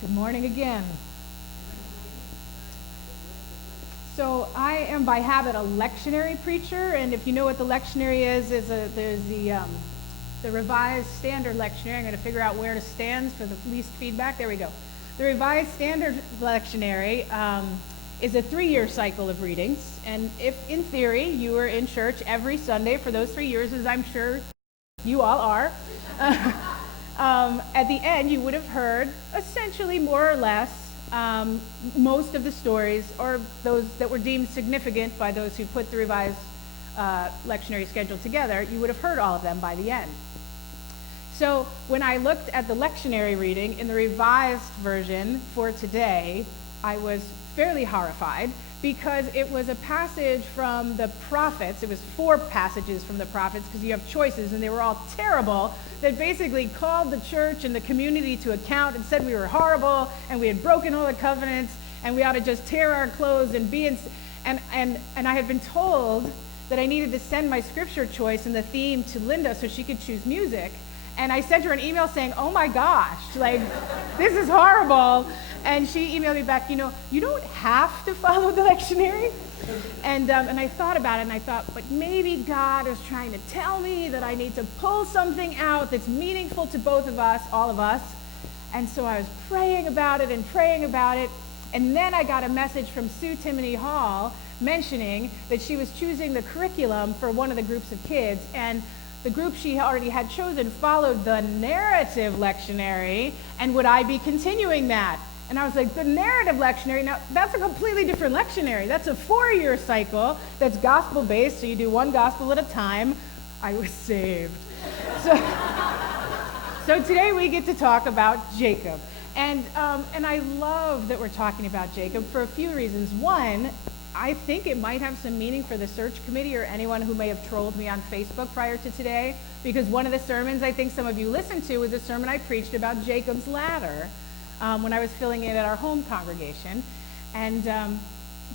Good morning again. So I am by habit a lectionary preacher, and if you know what the lectionary is there's the Revised Standard Lectionary. I'm going to figure out where to stand for the least feedback. There we go. The Revised Standard Lectionary is a 3-year cycle of readings, and if in theory you were in church every Sunday for those 3 years, as I'm sure you all are, at the end you would have heard essentially more or less most of the stories, or those that were deemed significant by those who put the revised lectionary schedule together. You would have heard all of them by the end. So when I looked at the lectionary reading in the revised version for today, I was fairly horrified because it was a passage from the prophets. It was 4 passages from the prophets, because you have choices, and they were all terrible, that basically called the church and the community to account and said we were horrible and we had broken all the covenants and we ought to just tear our clothes and be and I had been told that I needed to send my scripture choice and the theme to Linda so she could choose music. And I sent her an email saying, oh my gosh, like, this is horrible. And she emailed me back, you don't have to follow the lectionary. And I thought about it, and I thought, but maybe God is trying to tell me that I need to pull something out that's meaningful to both of us, all of us. And so I was praying about it. And then I got a message from Sue Timony Hall mentioning that she was choosing the curriculum for one of the groups of kids. And the group she already had chosen followed the narrative lectionary, and would I be continuing that? And I was like, the narrative lectionary, now that's a completely different lectionary. That's a 4-year cycle that's gospel-based, so you do one gospel at a time. I was saved. So today we get to talk about Jacob. And I love that we're talking about Jacob for a few reasons. One, I think it might have some meaning for the search committee or anyone who may have trolled me on Facebook prior to today, because one of the sermons I think some of you listened to was a sermon I preached about Jacob's ladder when I was filling in at our home congregation. And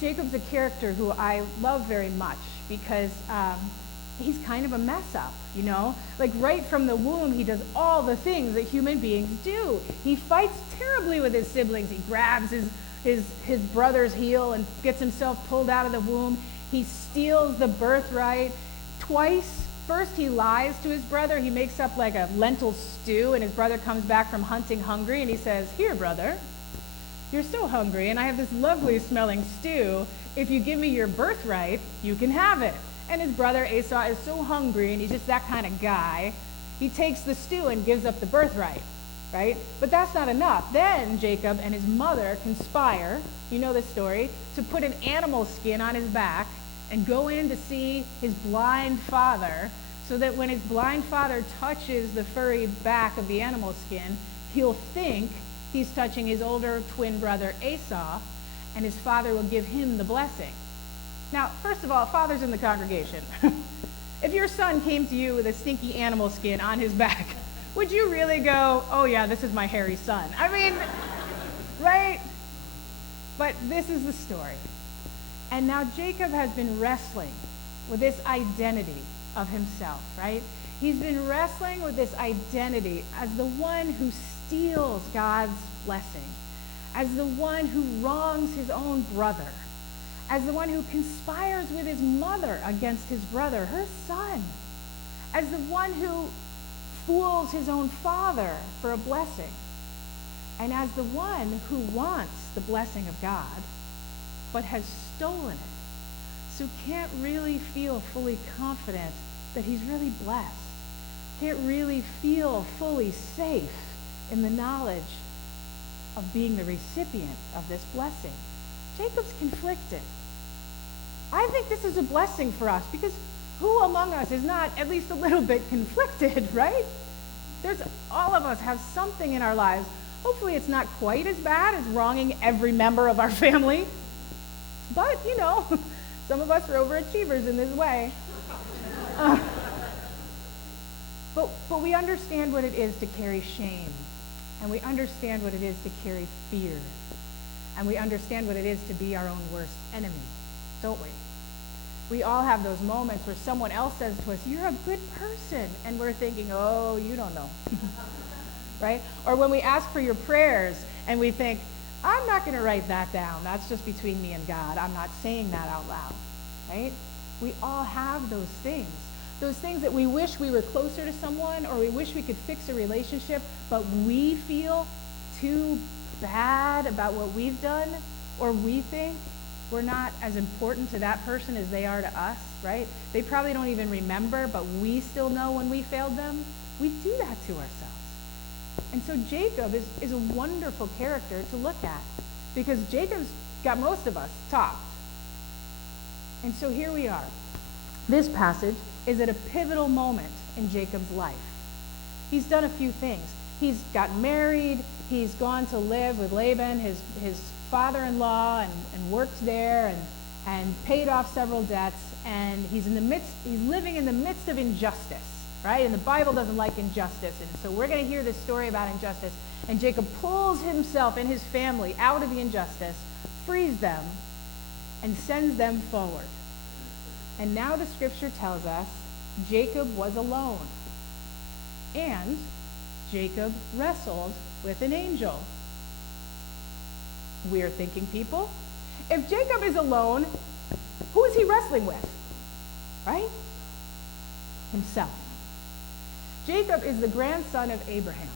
Jacob's a character who I love very much because he's kind of a mess up, Like right from the womb, he does all the things that human beings do. He fights terribly with his siblings. He grabs his brother's heel and gets himself pulled out of the womb. He steals the birthright twice. First, he lies to his brother. He makes up like a lentil stew, and his brother comes back from hunting hungry, and he says, here, brother, you're so hungry, and I have this lovely smelling stew. If you give me your birthright, you can have it. And his brother Esau is so hungry, and he's just that kind of guy. He takes the stew and gives up the birthright, right? But that's not enough. Then Jacob and his mother conspire, you know the story, to put an animal skin on his back and go in to see his blind father, so that when his blind father touches the furry back of the animal skin, he'll think he's touching his older twin brother Esau, and his father will give him the blessing. Now, first of all, fathers in the congregation, if your son came to you with a stinky animal skin on his back, would you really go, oh yeah, this is my hairy son? I mean, right? But this is the story. And now Jacob has been wrestling with this identity of himself, right? He's been wrestling with this identity as the one who steals God's blessing, as the one who wrongs his own brother, as the one who conspires with his mother against his brother, her son, as the one who fools his own father for a blessing, and as the one who wants the blessing of God, but has stolen it, so can't really feel fully confident that he's really blessed, can't really feel fully safe in the knowledge of being the recipient of this blessing. Jacob's conflicted. I think this is a blessing for us, because who among us is not at least a little bit conflicted, right? All of us have something in our lives. Hopefully it's not quite as bad as wronging every member of our family. But, some of us are overachievers in this way. But we understand what it is to carry shame. And we understand what it is to carry fear. And we understand what it is to be our own worst enemy, don't we? We all have those moments where someone else says to us, you're a good person. And we're thinking, oh, you don't know. Right? Or when we ask for your prayers And we think, I'm not going to write that down. That's just between me and God. I'm not saying that out loud, right? We all have those things. Those things that we wish we were closer to someone, or we wish we could fix a relationship, but we feel too bad about what we've done, or we think we're not as important to that person as they are to us, right? They probably don't even remember, but we still know when we failed them. We do that to ourselves. And so Jacob is a wonderful character to look at, because Jacob's got most of us topped. And so here we are. This passage is at a pivotal moment in Jacob's life. He's done a few things. He's gotten married. He's gone to live with Laban, his father-in-law, and worked there and paid off several debts. And he's living in the midst of injustice, right? And the Bible doesn't like injustice. And so we're going to hear this story about injustice. And Jacob pulls himself and his family out of the injustice, frees them, and sends them forward. And now the scripture tells us Jacob was alone. And Jacob wrestled with an angel. We're thinking people. If Jacob is alone, who is he wrestling with? Right? Himself. Jacob is the grandson of Abraham.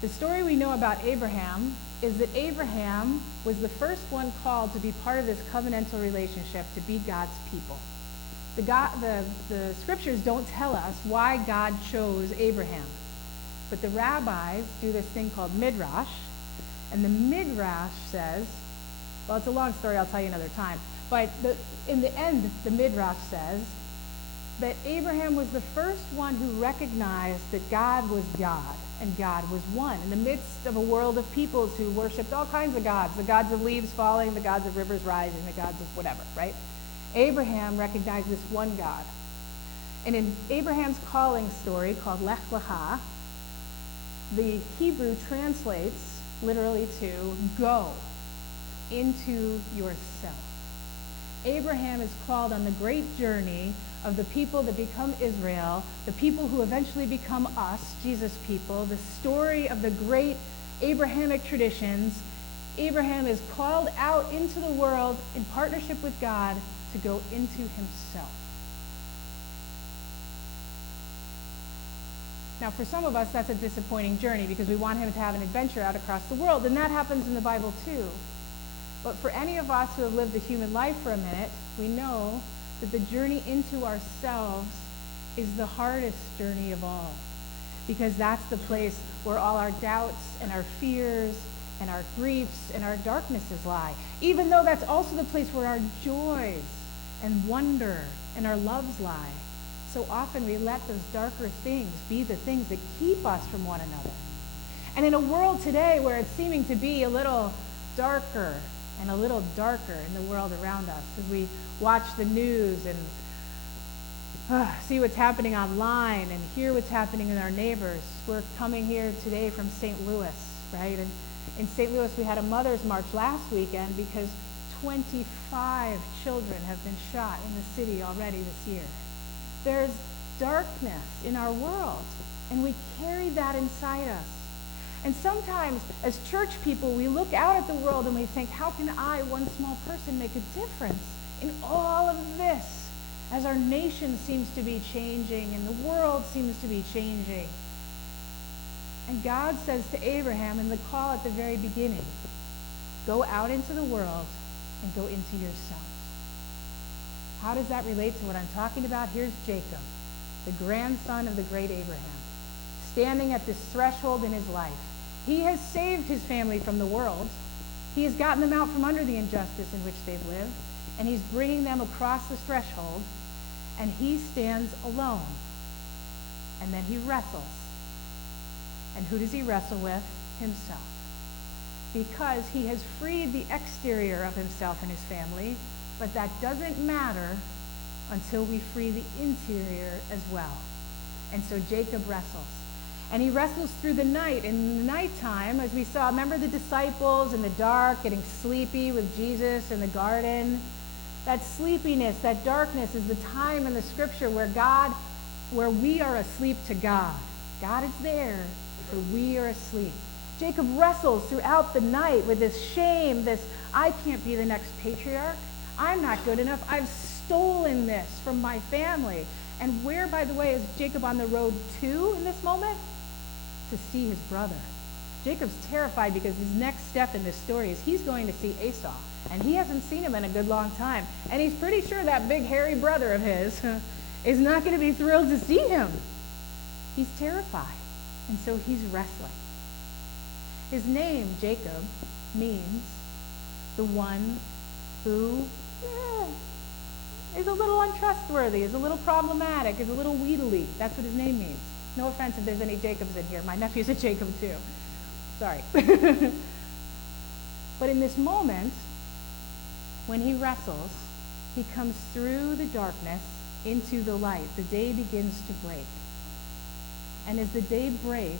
The story we know about Abraham is that Abraham was the first one called to be part of this covenantal relationship, to be God's people. The scriptures don't tell us why God chose Abraham, but the rabbis do this thing called midrash, and the midrash says, well, it's a long story, I'll tell you another time, but in the end, the midrash says that Abraham was the first one who recognized that God was God, and God was one. In the midst of a world of peoples who worshipped all kinds of gods, the gods of leaves falling, the gods of rivers rising, the gods of whatever, right? Abraham recognized this one God. And in Abraham's calling story called Lech Lecha, the Hebrew translates literally to go into yourself. Abraham is called on the great journey of the people that become Israel, the people who eventually become us, Jesus people, the story of the great Abrahamic traditions. Abraham is called out into the world in partnership with God to go into himself. Now, for some of us, that's a disappointing journey because we want him to have an adventure out across the world, and that happens in the Bible too. But for any of us who have lived a human life for a minute, we know that the journey into ourselves is the hardest journey of all, because that's the place where all our doubts and our fears and our griefs and our darknesses lie, even though that's also the place where our joys and wonder and our loves lie. So often we let those darker things be the things that keep us from one another. And in a world today where it's seeming to be a little darker and a little darker in the world around us, as we watch the news and see what's happening online and hear what's happening in our neighbors. We're coming here today from St. Louis, right? And in St. Louis, we had a Mother's March last weekend because 25 children have been shot in the city already this year. There's darkness in our world, and we carry that inside us. And sometimes, as church people, we look out at the world and we think, how can I, one small person, make a difference in all of this, as our nation seems to be changing and the world seems to be changing? And God says to Abraham in the call at the very beginning, go out into the world and go into yourself. How does that relate to what I'm talking about? Here's Jacob, the grandson of the great Abraham, standing at this threshold in his life. He has saved his family from the world. He has gotten them out from under the injustice in which they've lived, and he's bringing them across the threshold, and he stands alone. And then he wrestles. And who does he wrestle with? Himself. Because he has freed the exterior of himself and his family, but that doesn't matter until we free the interior as well. And so Jacob wrestles. And he wrestles through the night. In the nighttime, as we saw, remember the disciples in the dark getting sleepy with Jesus in the garden? That sleepiness, that darkness is the time in the scripture where we are asleep to God. God is there, but we are asleep. Jacob wrestles throughout the night with this shame, this, I can't be the next patriarch. I'm not good enough. I've stolen this from my family. And where, by the way, is Jacob on the road to in this moment? To see his brother. Jacob's terrified because his next step in this story is he's going to see Esau. And he hasn't seen him in a good long time. And he's pretty sure that big hairy brother of his is not going to be thrilled to see him. He's terrified. And so he's wrestling. His name, Jacob, means the one who is a little untrustworthy, is a little problematic, is a little wheedly. That's what his name means. No offense if there's any Jacobs in here. My nephew's a Jacob too. Sorry. But in this moment, when he wrestles, he comes through the darkness into the light. The day begins to break. And as the day breaks,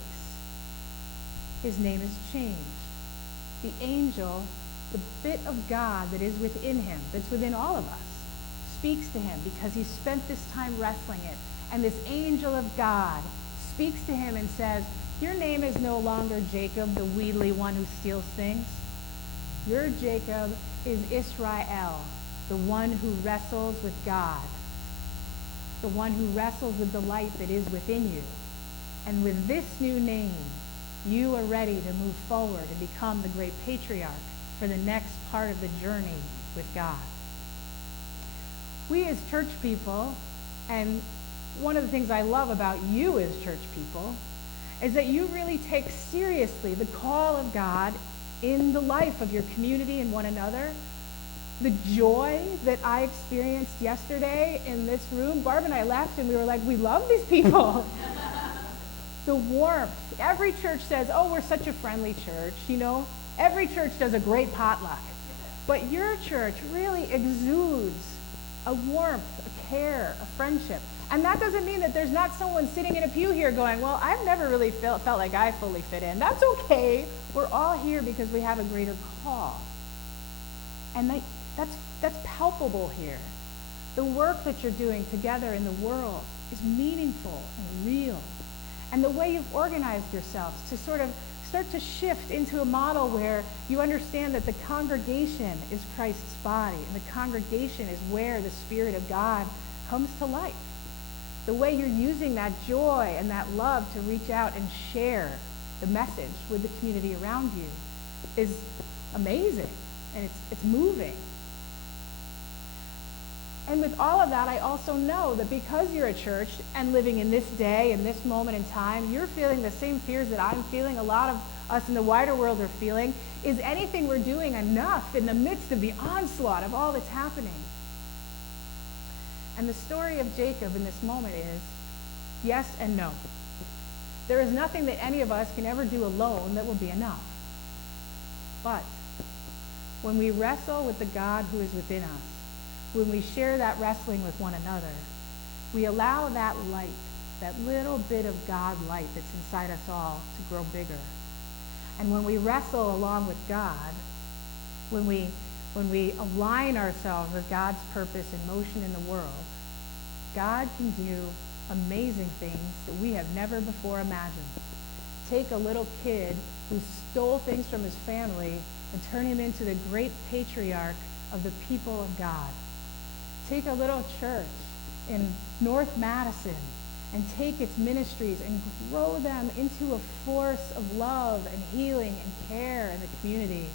his name is changed. The angel, the bit of God that is within him, that's within all of us, speaks to him because he spent this time wrestling it. And this angel of God speaks to him and says, your name is no longer Jacob, the wheedly one who steals things. Your Jacob is Israel, the one who wrestles with God, the one who wrestles with the light that is within you. And with this new name, you are ready to move forward and become the great patriarch for the next part of the journey with God. We as church people, and one of the things I love about you as church people, is that you really take seriously the call of God in the life of your community and one another. The joy that I experienced yesterday in this room, Barb and I left and we were like, we love these people. The warmth. Every church says, oh, we're such a friendly church, you know. Every church does a great potluck. But your church really exudes a warmth, a care, a friendship. And that doesn't mean that there's not someone sitting in a pew here going, well, I've never really felt like I fully fit in. That's okay. We're all here because we have a greater call. And that's palpable here. The work that you're doing together in the world is meaningful and real. And the way you've organized yourselves to sort of start to shift into a model where you understand that the congregation is Christ's body, and the congregation is where the Spirit of God comes to life. The way you're using that joy and that love to reach out and share the message with the community around you is amazing, and it's moving. And with all of that, I also know that because you're a church and living in this day, in this moment in time, you're feeling the same fears that I'm feeling, a lot of us in the wider world are feeling. Is anything we're doing enough in the midst of the onslaught of all that's happening? And the story of Jacob in this moment is yes and no. There is nothing that any of us can ever do alone that will be enough. But when we wrestle with the God who is within us, when we share that wrestling with one another, we allow that light, that little bit of God light that's inside us all, to grow bigger. And when we wrestle along with God, when we align ourselves with God's purpose and motion in the world, God can do amazing things that we have never before imagined. Take a little kid who stole things from his family and turn him into the great patriarch of the people of God. Take a little church in North Madison and take its ministries and grow them into a force of love and healing and care in the community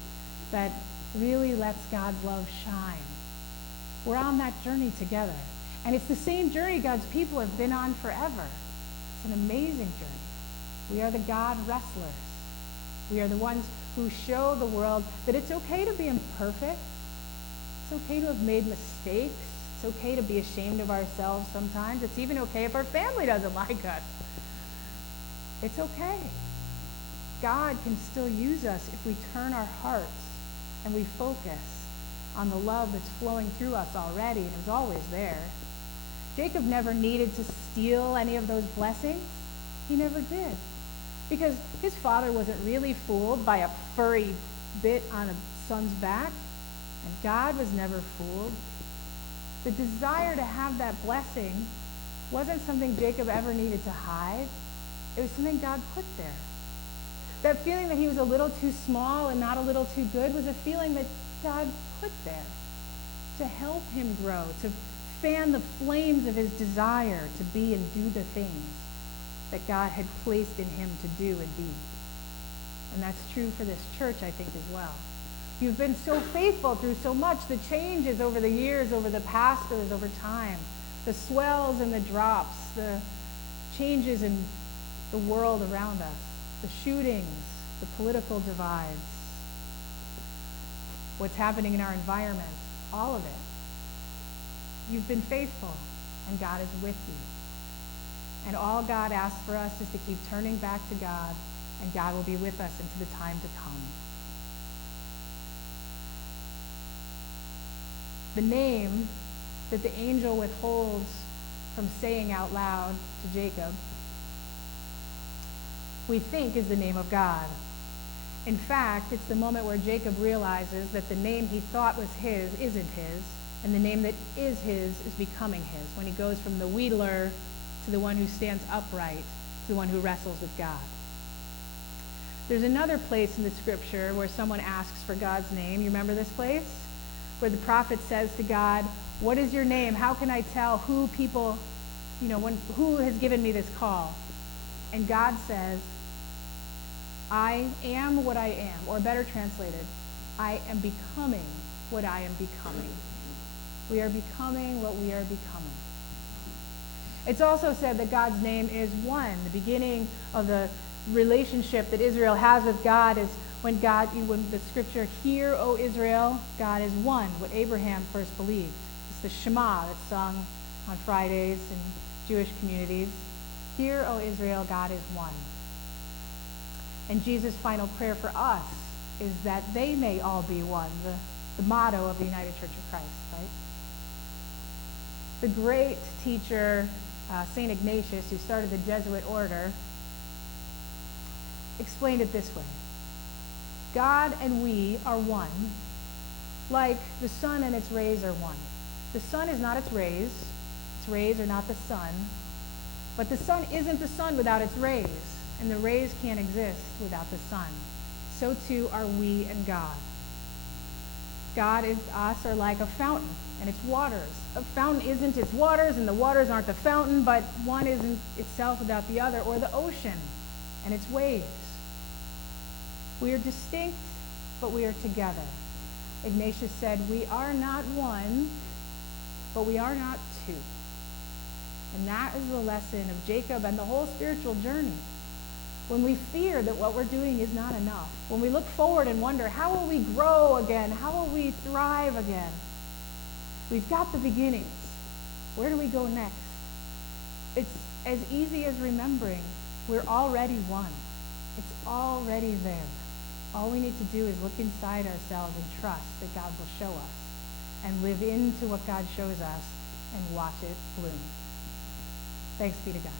that really lets God's love shine. We're on that journey together. And it's the same journey God's people have been on forever. It's an amazing journey. We are the God wrestlers. We are the ones who show the world that it's okay to be imperfect. It's okay to have made mistakes. It's okay to be ashamed of ourselves sometimes. It's even okay if our family doesn't like us. It's okay. God can still use us if we turn our hearts and we focus on the love that's flowing through us already and is always there. Jacob never needed to steal any of those blessings. He never did. Because his father wasn't really fooled by a furry bit on a son's back. And God was never fooled. The desire to have that blessing wasn't something Jacob ever needed to hide. It was something God put there. That feeling that he was a little too small and not a little too good was a feeling that God put there to help him grow, to fan the flames of his desire to be and do the things that God had placed in him to do and be. And that's true for this church, I think, as well. You've been so faithful through so much, the changes over the years, over the pastors, over time, the swells and the drops, the changes in the world around us, the shootings, the political divides, what's happening in our environment, all of it. You've been faithful, and God is with you. And all God asks for us is to keep turning back to God, and God will be with us into the time to come. The name that the angel withholds from saying out loud to Jacob, we think is the name of God. In fact, it's the moment where Jacob realizes that the name he thought was his isn't his, and the name that is his is becoming his, when he goes from the wheedler to the one who stands upright, to the one who wrestles with God. There's another place in the scripture where someone asks for God's name. You remember this place? Where the prophet says to God, "What is your name? How can I tell who people, who has given me this call?" And God says, "I am what I am," or better translated, "I am becoming what I am becoming." We are becoming what we are becoming. It's also said that God's name is one. The beginning of the relationship that Israel has with God is when the scripture, "Hear, O Israel, God is one," what Abraham first believed. It's the Shema that's sung on Fridays in Jewish communities. "Hear, O Israel, God is one." And Jesus' final prayer for us is that they may all be one, the motto of the United Church of Christ, right? The great teacher, St. Ignatius, who started the Jesuit order, explained it this way: God and we are one, like the sun and its rays are one. The sun is not its rays are not the sun, but the sun isn't the sun without its rays, and the rays can't exist without the sun. So too are we and God. God and us are like a fountain and its waters. A fountain isn't its waters, and the waters aren't the fountain, but one isn't itself without the other, or the ocean and its waves. We are distinct, but we are together. Ignatius said, "We are not one, but we are not two." And that is the lesson of Jacob and the whole spiritual journey. When we fear that what we're doing is not enough, when we look forward and wonder, how will we grow again? How will we thrive again? We've got the beginnings. Where do we go next? It's as easy as remembering we're already one. It's already there. All we need to do is look inside ourselves and trust that God will show us, and live into what God shows us and watch it bloom. Thanks be to God.